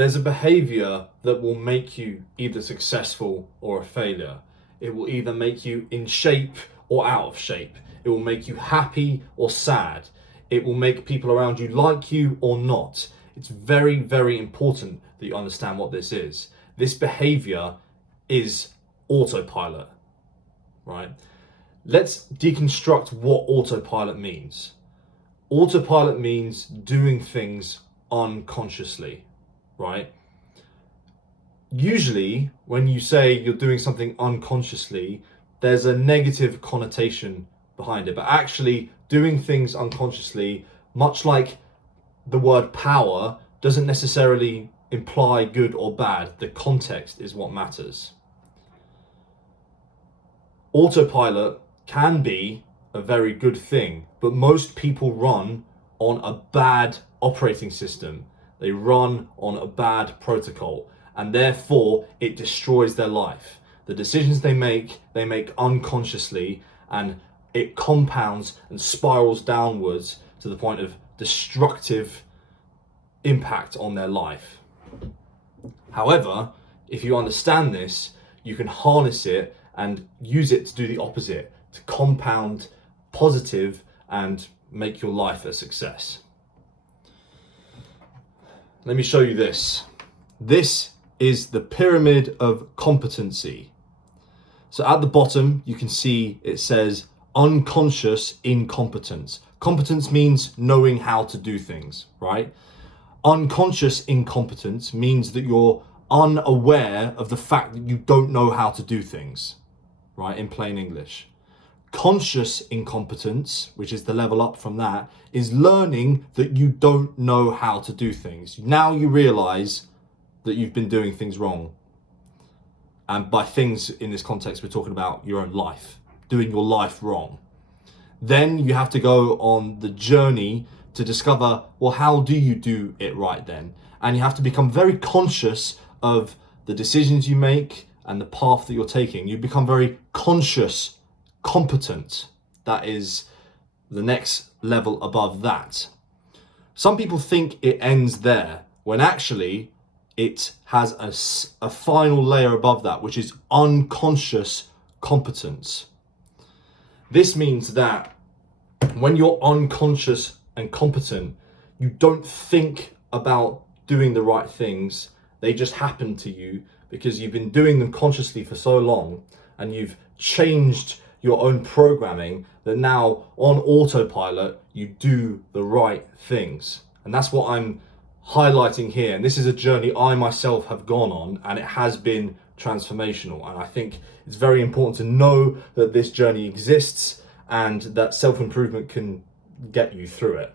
There's a behavior that will make you either successful or a failure. It will either make you in shape or out of shape. It will make you happy or sad. It will make people around you like you or not. It's very, very important that you understand what this is. This behavior is autopilot, right? Let's deconstruct what autopilot means. Autopilot means doing things unconsciously, right? Usually, when you say you're doing something unconsciously, there's a negative connotation behind it. But actually, doing things unconsciously, much like the word power, doesn't necessarily imply good or bad. The context is what matters. Autopilot can be a very good thing, but most people run on a bad operating system. They run on a bad protocol, and therefore it destroys their life. The decisions they make unconsciously, and it compounds and spirals downwards to the point of destructive impact on their life. However, if you understand this, you can harness it and use it to do the opposite, to compound positive and make your life a success. Let me show you this. This is the pyramid of competency. So at the bottom, you can see it says unconscious incompetence. Competence means knowing how to do things, right? Unconscious incompetence means that you're unaware of the fact that you don't know how to do things, right? In plain English. Conscious incompetence, which is the level up from that, is learning that you don't know how to do things. Now you realize that you've been doing things wrong. And by things in this context, we're talking about your own life, doing your life wrong. Then you have to go on the journey to discover, well, how do you do it right then? And you have to become very conscious of the decisions you make and the path that you're taking. You become very conscious, competent. That is the next level above that. Some people think it ends there, when actually it has a final layer above that, which is unconscious competence. This means that when you're unconscious and competent, you don't think about doing the right things. They just happen to you because you've been doing them consciously for so long, and you've changed your own programming that now on autopilot, you do the right things. And that's what I'm highlighting here. And this is a journey I myself have gone on, and it has been transformational. And I think it's very important to know that this journey exists and that self-improvement can get you through it.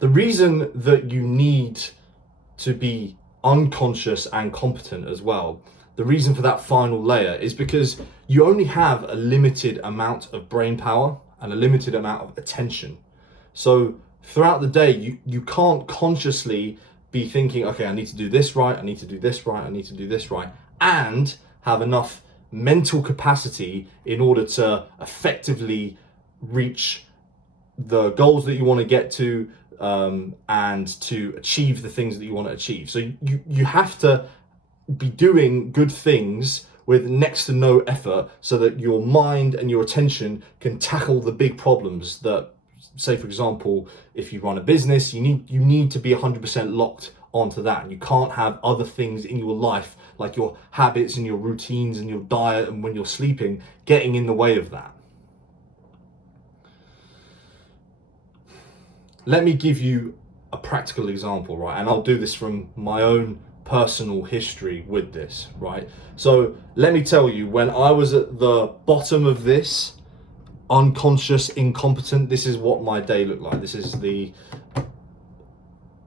The reason that you need to be unconscious and competent as well, the reason for that final layer is because you only have a limited amount of brain power and a limited amount of attention. So throughout the day, you can't consciously be thinking, okay, I need to do this right, I need to do this right, I need to do this right, and have enough mental capacity in order to effectively reach the goals that you want to get to, and to achieve the things that you want to achieve. So you have to be doing good things with next to no effort so that your mind and your attention can tackle the big problems that, say for example, if you run a business, you need to be 100% locked onto that. And you can't have other things in your life, like your habits and your routines and your diet and when you're sleeping, getting in the way of that. Let me give you a practical example, right? And I'll do this from my own personal history with this, right? So let me tell you, when I was at the bottom of this, unconscious, incompetent, this is what my day looked like. This is the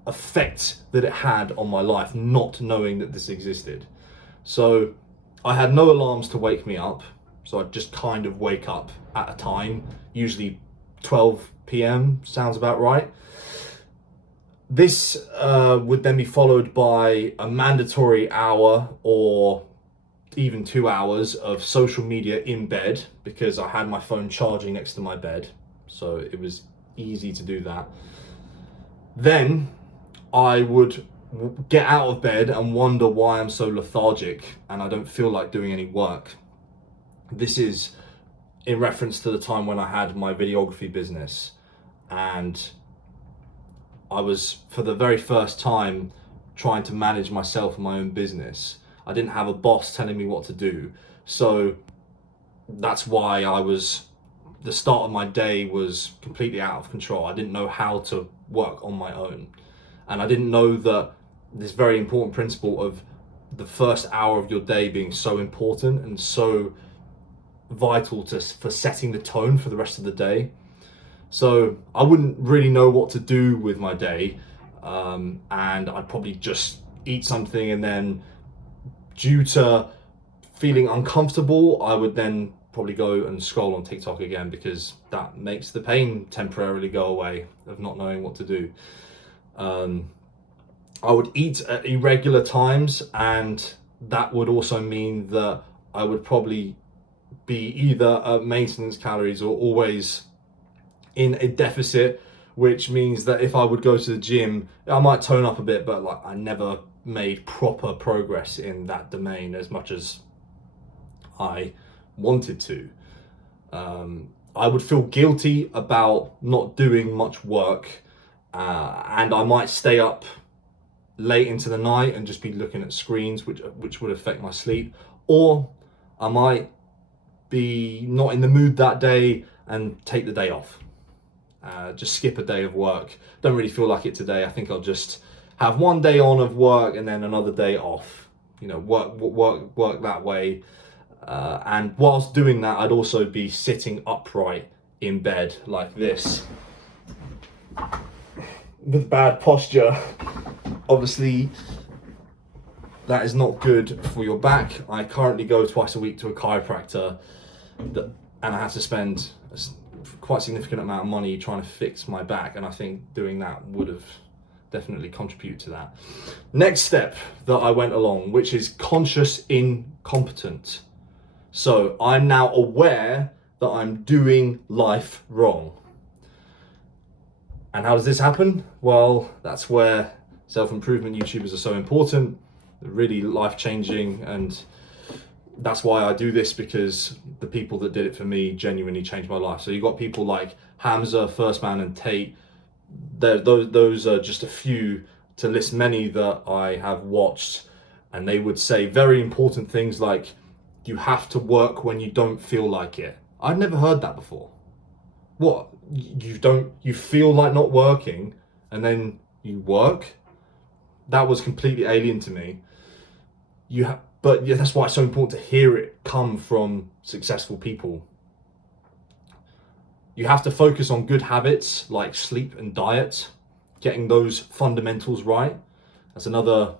effect that it had on my life, not knowing that this existed. So I had no alarms to wake me up. So I'd just kind of wake up at a time, usually 12 p.m. sounds about right. This would then be followed by a mandatory hour or even 2 hours of social media in bed, because I had my phone charging next to my bed, so it was easy to do that. Then I would get out of bed and wonder why I'm so lethargic and I don't feel like doing any work. This is in reference to the time when I had my videography business, and I was, for the very first time, trying to manage myself and my own business. I didn't have a boss telling me what to do. So that's why the start of my day was completely out of control. I didn't know how to work on my own. And I didn't know that this very important principle of the first hour of your day being so important and so vital for setting the tone for the rest of the day. So I wouldn't really know what to do with my day, and I'd probably just eat something, and then due to feeling uncomfortable, I would then probably go and scroll on TikTok again, because that makes the pain temporarily go away of not knowing what to do. I would eat at irregular times, and that would also mean that I would probably be either at maintenance calories or always in a deficit, which means that if I would go to the gym, I might tone up a bit, but like I never made proper progress in that domain as much as I wanted to. I would feel guilty about not doing much work, and I might stay up late into the night and just be looking at screens, which would affect my sleep. Or I might be not in the mood that day and take the day off. Just skip a day of work. Don't really feel like it today. I think I'll just have one day on of work and then another day off. Work that way. And whilst doing that, I'd also be sitting upright in bed like this, with bad posture. Obviously, that is not good for your back. I currently go twice a week to a chiropractor, and I have to spend quite a significant amount of money trying to fix my back, and I think doing that would have definitely contributed to that. Next step that I went along, which is conscious incompetence. So I'm now aware that I'm doing life wrong. And how does this happen? Well, that's where self-improvement YouTubers are so important. They're really life-changing, and that's why I do this, because the people that did it for me genuinely changed my life. So you've got people like Hamza, First Man, and Tate. Those are just a few to list many that I have watched, and they would say very important things like, you have to work when you don't feel like it. I'd never heard that before. What? You feel like not working and then you work? That was completely alien to me. But yeah, that's why it's so important to hear it come from successful people. You have to focus on good habits like sleep and diet, getting those fundamentals right. That's another,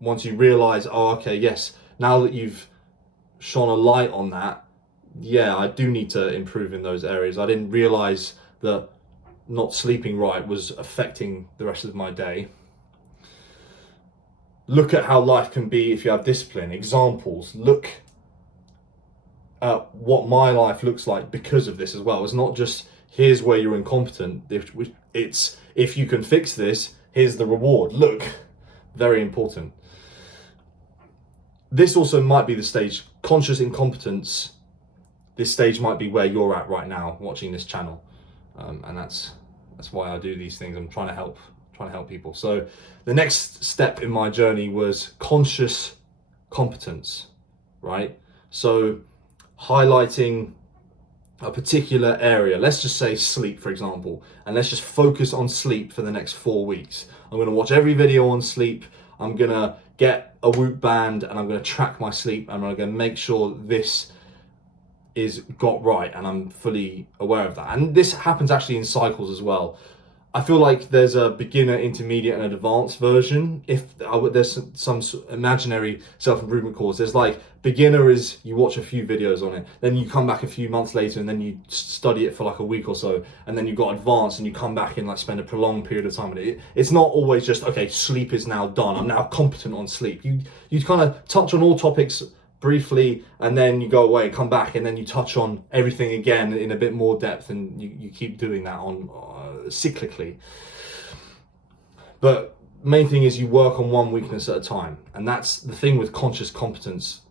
once you realize, oh, okay, yes, now that you've shone a light on that, yeah, I do need to improve in those areas. I didn't realize that not sleeping right was affecting the rest of my day. Look at how life can be if you have discipline. Examples. Look at what my life looks like because of this as well. It's not just, here's where you're incompetent. It's, if you can fix this, here's the reward. Look, very important. This also might be the stage, conscious incompetence. This stage might be where you're at right now watching this channel. And that's why I do these things. I'm trying to help people. So the next step in my journey was conscious competence, right? So highlighting a particular area, let's just say sleep, for example, and let's just focus on sleep for the next 4 weeks. I'm going to watch every video on sleep. I'm going to get a Whoop band and I'm going to track my sleep, and I'm going to make sure this is got right and I'm fully aware of that. And this happens actually in cycles as well. I feel like there's a beginner, intermediate, and an advanced version. If there's some imaginary self-improvement course, there's like beginner is you watch a few videos on it, then you come back a few months later and then you study it for like a week or so, and then you've got advanced and you come back and like spend a prolonged period of time with it. It's not always just, okay, sleep is now done, I'm now competent on sleep. You kind of touch on all topics briefly, and then you go away, come back, and then you touch on everything again in a bit more depth, and you keep doing that on cyclically. But main thing is you work on one weakness at a time. And that's the thing with conscious competence.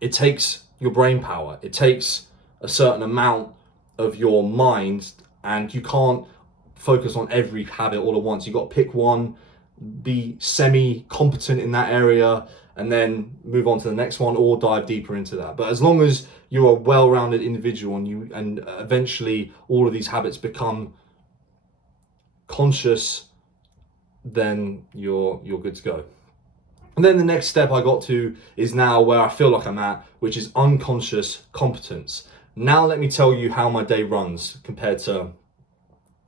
It takes your brain power. It takes a certain amount of your mind, and you can't focus on every habit all at once. You've got to pick one, be semi-competent in that area, and then move on to the next one or dive deeper into that. But as long as you're a well-rounded individual and eventually all of these habits become conscious, then you're good to go. And then the next step I got to is now where I feel like I'm at, which is unconscious competence. Now let me tell you how my day runs compared to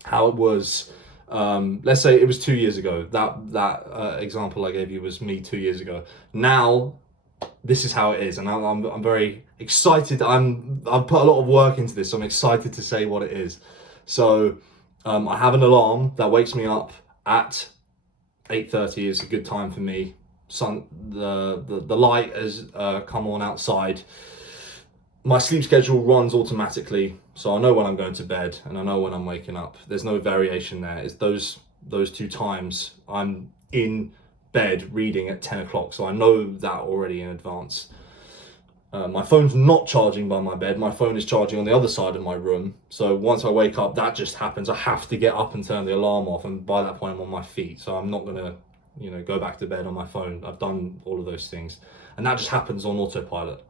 how it was. Let's say it was 2 years ago. That example I gave you was me 2 years ago. Now this is how it is, and I'm very excited. I've put a lot of work into this, so I'm excited to say what it is. So I have an alarm that wakes me up at 8:30. Is a good time for me. The light has come on outside. My sleep schedule runs automatically, so I know when I'm going to bed and I know when I'm waking up. There's no variation there. It's those two times. I'm in bed reading at 10 o'clock, so I know that already in advance. My phone's not charging by my bed. My phone is charging on the other side of my room. So once I wake up, that just happens. I have to get up and turn the alarm off, and by that point I'm on my feet. So I'm not gonna, go back to bed on my phone. I've done all of those things, and that just happens on autopilot.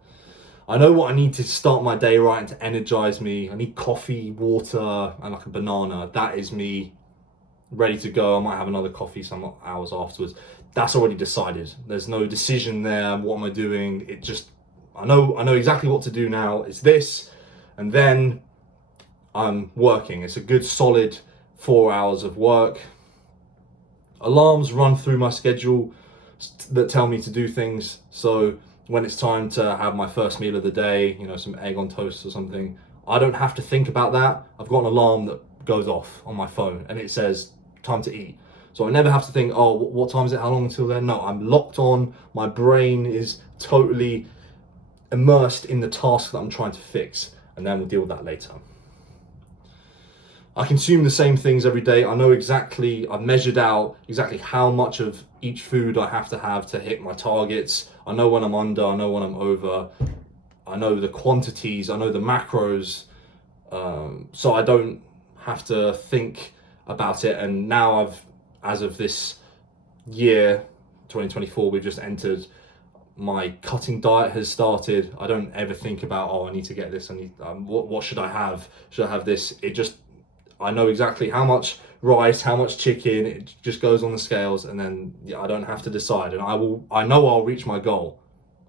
I know what I need to start my day right and to energize me. I need coffee, water, and like a banana. That is me ready to go. I might have another coffee some hours afterwards. That's already decided. There's no decision there. What am I doing? It just, I know exactly what to do now. It's this, and then I'm working. It's a good solid 4 hours of work. Alarms run through my schedule that tell me to do things. So when it's time to have my first meal of the day, some egg on toast or something, I don't have to think about that. I've got an alarm that goes off on my phone and it says time to eat. So I never have to think, oh, what time is it? How long until then? No, I'm locked on. My brain is totally immersed in the task that I'm trying to fix, and then we'll deal with that later. I consume the same things every day. I know exactly, I've measured out exactly how much of each food I have to hit my targets. I know when I'm under, I know when I'm over. I know the quantities, I know the macros. So I don't have to think about it. And now as of this year, 2024, we've just entered, my cutting diet has started. I don't ever think about, oh, I need to get this. I need, what should I have? Should I have this? I know exactly how much rice, how much chicken. It just goes on the scales, and then I don't have to decide, and I know I'll reach my goal.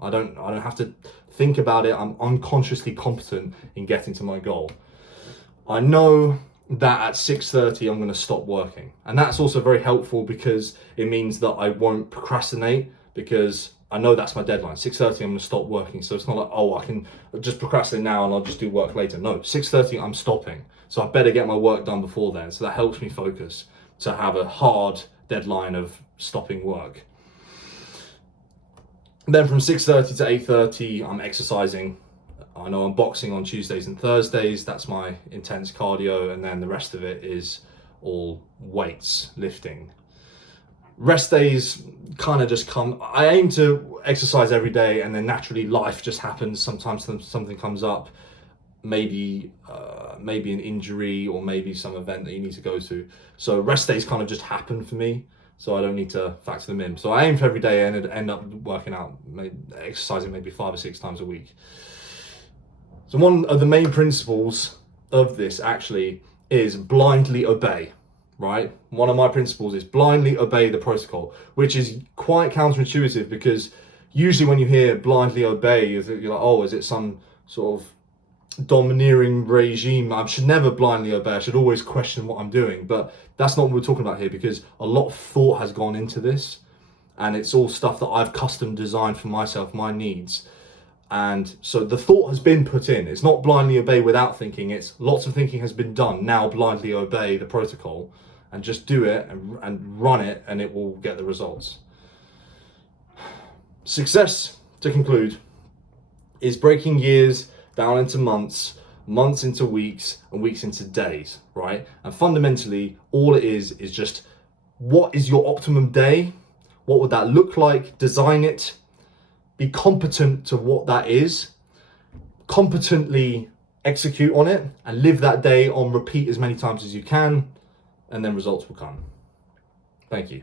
I don't have to think about it. I'm unconsciously competent in getting to my goal. I know that at 6:30 I'm going to stop working, and that's also very helpful because it means that I won't procrastinate, because I know that's my deadline. 6:30 I'm going to stop working. So it's not like, oh, I can just procrastinate now and I'll just do work later. No, 6:30 I'm stopping. So I better get my work done before then. So that helps me focus, to have a hard deadline of stopping work. Then from 6:30 to 8:30 I'm exercising. I know I'm boxing on Tuesdays and Thursdays. That's my intense cardio. And then the rest of it is all weights, lifting. Rest days kind of just come. I aim to exercise every day, and then naturally life just happens. Sometimes something comes up, maybe an injury or maybe some event that you need to go to. So rest days kind of just happen for me, so I don't need to factor them in. So I aim for every day and end up working out, exercising maybe 5 or 6 times a week. So one of the main principles of this actually is blindly obey. Right? One of my principles is blindly obey the protocol, which is quite counterintuitive, because usually when you hear blindly obey, you're like, oh, is it some sort of domineering regime? I should never blindly obey. I should always question what I'm doing. But that's not what we're talking about here, because a lot of thought has gone into this, and it's all stuff that I've custom designed for myself, my needs. And so the thought has been put in. It's not blindly obey without thinking. It's lots of thinking has been done. Now blindly obey the protocol and just do it and run it, and it will get the results. Success, to conclude, is breaking years down into months, months into weeks, and weeks into days, right? And fundamentally, all it is just what is your optimum day? What would that look like? Design it. Be competent to what that is. Competently execute on it and live that day on repeat as many times as you can, and then results will come. Thank you.